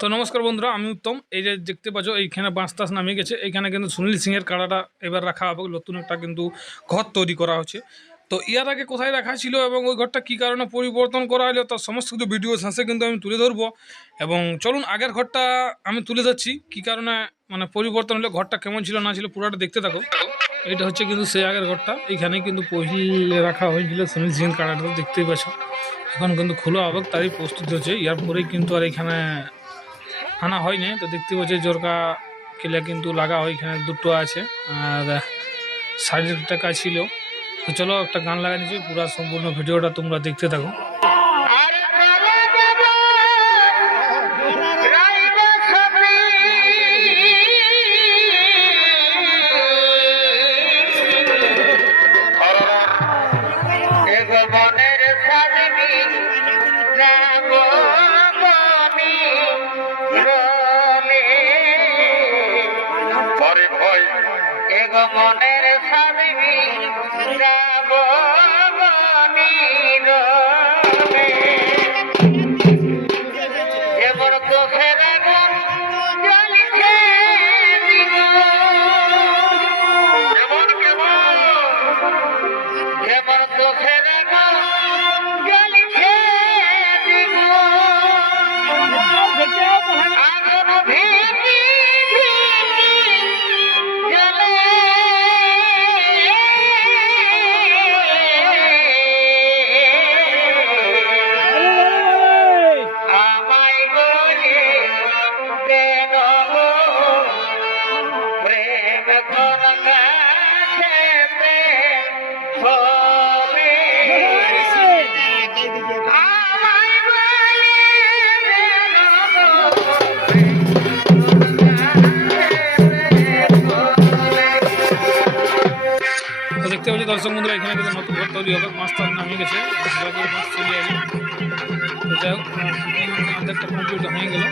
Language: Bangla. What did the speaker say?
তো নমস্কার বন্ধুরা, আমি উত্তম। এই যে দেখতে পাচ্ছ এইখানে বাঁশ টাস নামিয়ে গেছে। এইখানে কিন্তু সুনীল সিংয়ের কাড়াটা এবার রাখা হবে। নতুন একটা কিন্তু ঘর তৈরি করা হচ্ছে। তো ইয়ার আগে কোথায় রাখা ছিল এবং ওই ঘরটা কী কারণে পরিবর্তন করা হলো তার সমস্ত কিছু ভিডিও শেষে কিন্তু আমি তুলে ধরবো। এবং চলুন আগের ঘরটা আমি তুলে ধরছি, কী কারণে মানে পরিবর্তন হলো, ঘরটা কেমন ছিল না ছিল পুরোটা দেখতে থাকো। এটা হচ্ছে কিন্তু সেই আগের ঘরটা। এইখানেই কিন্তু পहिले রাখা হয়েছিল সুনীল সিংয়ের কাড়াটা, তো দেখতেই পাচ্ছ। এখন কিন্তু খোলা হবে, তারই প্রস্তুতি হচ্ছে। ইয়ার পরেই কিন্তু আর এখানে আনা হয়নি। তো দেখতে পাচ্ছি জোরকা কিলা কিন্তু লাগা হয়, এখানে দুটো আছে আর সাইডের টাকা ছিল। তো চলো একটা গান লাগা নিচ্ছি, পুরো সম্পূর্ণ ভিডিওটা তোমরা দেখতে থাকো। মনের স্বামী যাব আমি এবার তো ফেরা জ্বলিছে এবার তো ফেরা জ্বলিছে দেখতে পাচ্ছি দর্শক বন্ধুরা, এখানে কিন্তু নতুন ঘর তৈরি হবে। মাছ টাছ নামিয়ে গেছে, মাছ চলে আসে। তো যাই হোক, অর্ধেকটা কমপ্লিট হয়ে গেল।